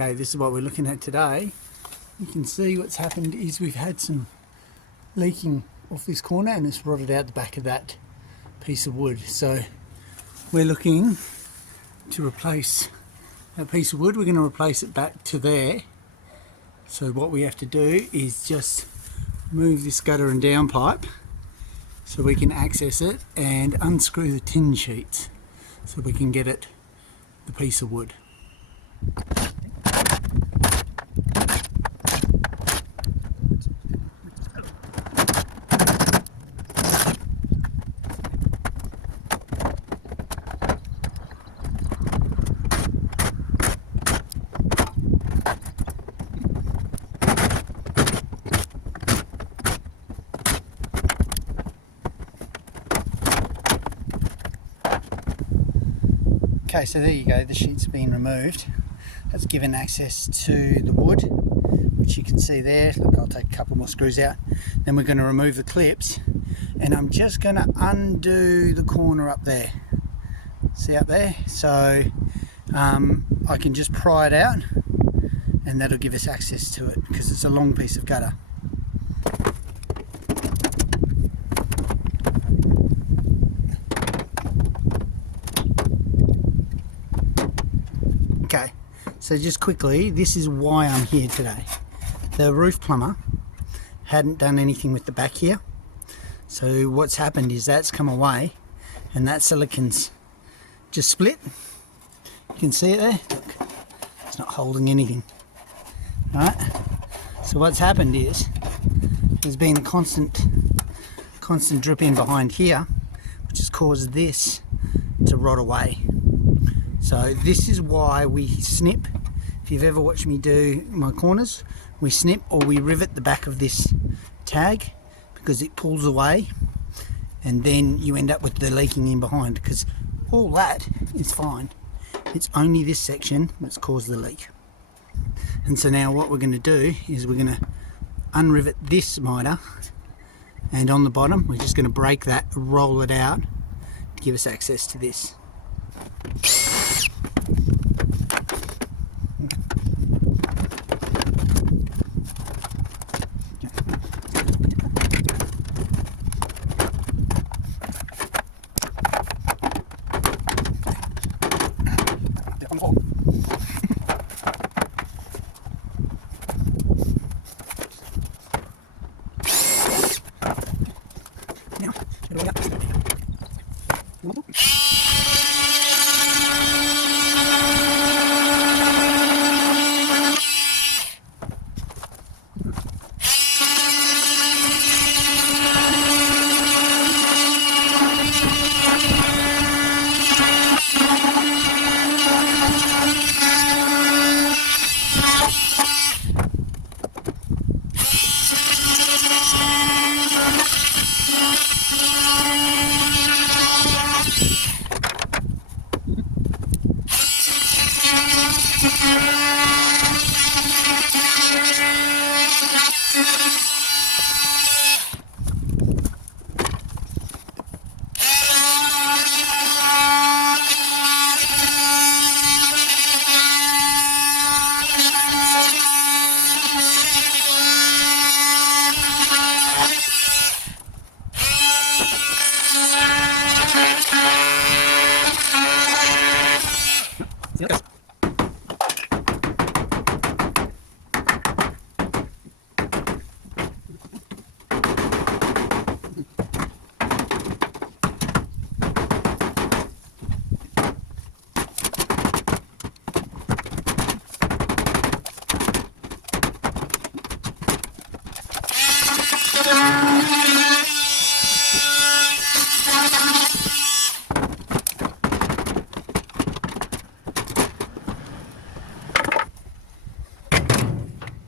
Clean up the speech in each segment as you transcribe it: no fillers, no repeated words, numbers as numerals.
Okay, this is what we're looking at today. You can see what's happened is we've had some leaking off this corner and it's rotted out the back of that piece of wood. So we're looking to replace that piece of wood. We're going to replace it back to there. So what we have to do is just move this gutter and down pipe so we can access it and unscrew the tin sheets so we can get it the piece of wood. Okay, so there you go, the sheet's been removed. That's given access to the wood, which you can see there. Look, I'll take a couple more screws out. Then we're going to remove the clips, and I'm just going to undo the corner up there. See up there? So I can just pry it out, and that'll give us access to it because it's a long piece of gutter. Okay, so just quickly, this is why I'm here today. The roof plumber hadn't done anything with the back here. So what's happened is that's come away and that silicon's just split. You can see it there. Look, it's not holding anything. Alright, so what's happened is there's been a constant drip in behind here, which has caused this to rot away. So this is why we snip. If you've ever watched me do my corners, we snip or we rivet the back of this tag because it pulls away and then you end up with the leaking in behind, because all that is fine. It's only this section that's caused the leak. And so now what we're going to do is we're going to unrivet this mitre, and on the bottom we're just going to break that, roll it out to give us access to this.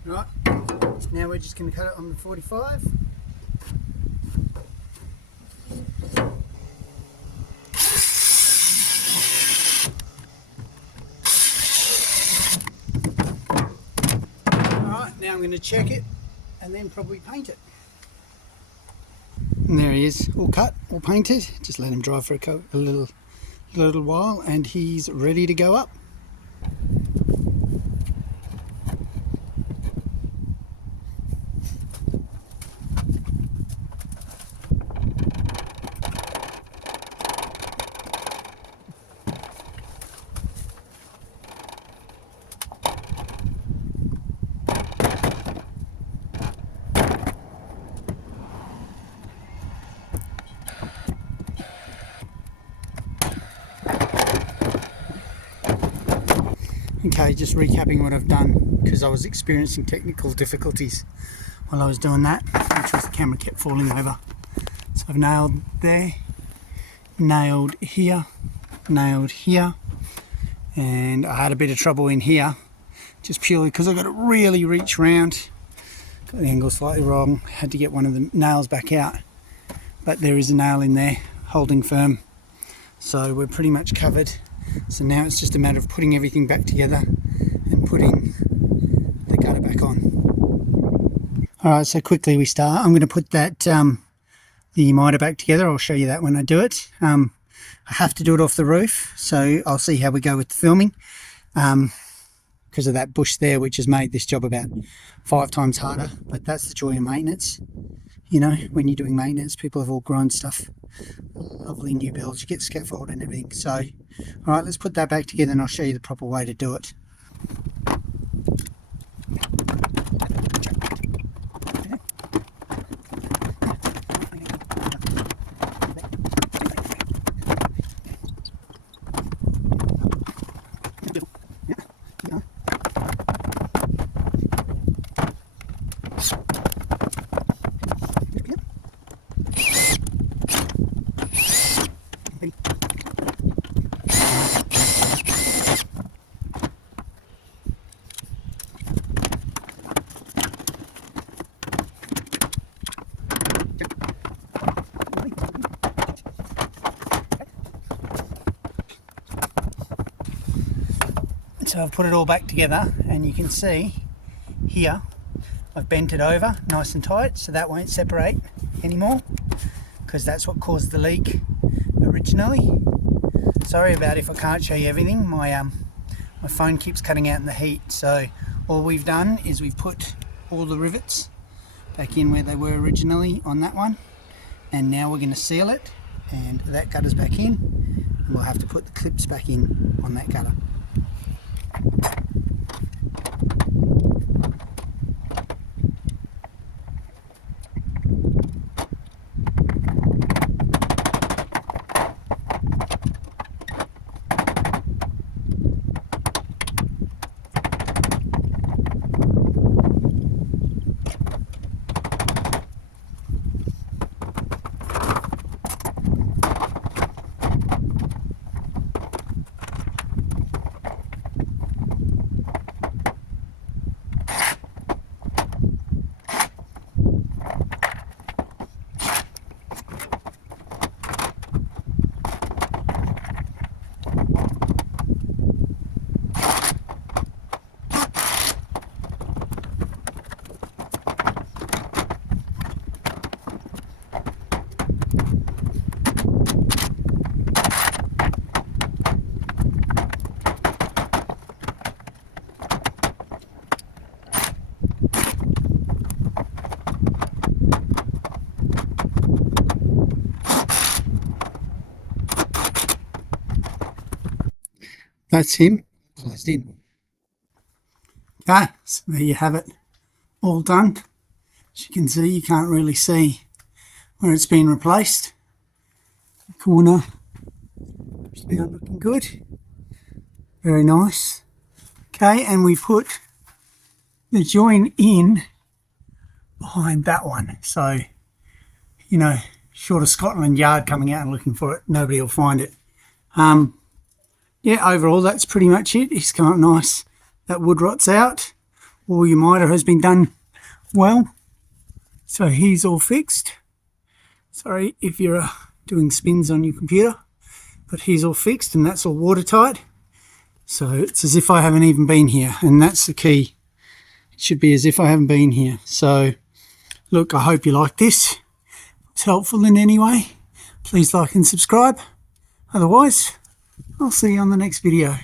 Right, so now we're just going to cut it on the 45. Alright, now I'm going to check it and then probably paint it. And there he is, all cut, all painted. Just let him dry for a little while and he's ready to go up. Okay, just recapping what I've done, because I was experiencing technical difficulties while I was doing that, which was the camera kept falling over. So I've nailed there, nailed here, and I had a bit of trouble in here, just purely because I got to really reach round. Got the angle slightly wrong, had to get one of the nails back out, but there is a nail in there holding firm, so we're pretty much covered. So now it's just a matter of putting everything back together and putting the gutter back on. Alright, so quickly we start. I'm going to put that the mitre back together. I'll show you that when I do it. I have to do it off the roof, so I'll see how we go with the filming, because of that bush there, which has made this job about 5 times harder. But that's the joy of maintenance. You know, when you're doing maintenance, people have all grown stuff. Lovely new builds, you get scaffold and everything. So, all right, let's put that back together and I'll show you the proper way to do it. So I've put it all back together, and you can see here I've bent it over nice and tight so that won't separate anymore, because that's what caused the leak originally. Sorry about if I can't show you everything, my phone keeps cutting out in the heat. So all we've done is we've put all the rivets back in where they were originally on that one, and now we're going to seal it, and that gutter's back in, and we'll have to put the clips back in on that gutter. That's him closed in. Okay, so there you have it, all done. As you can see, you can't really see where it's been replaced. The corner is now looking good, very nice. Okay, and we put the join in behind that one, so you know, short of Scotland Yard coming out and looking for it, nobody will find it. Yeah, overall that's pretty much it. It's come up nice. That wood rot's out. All your mitre has been done well. So he's all fixed. Sorry if you're doing spins on your computer, but he's all fixed and that's all watertight. So it's as if I haven't even been here, and that's the key. It should be as if I haven't been here. So look, I hope you like this. If it's helpful in any way, please like and subscribe. Otherwise, I'll see you on the next video.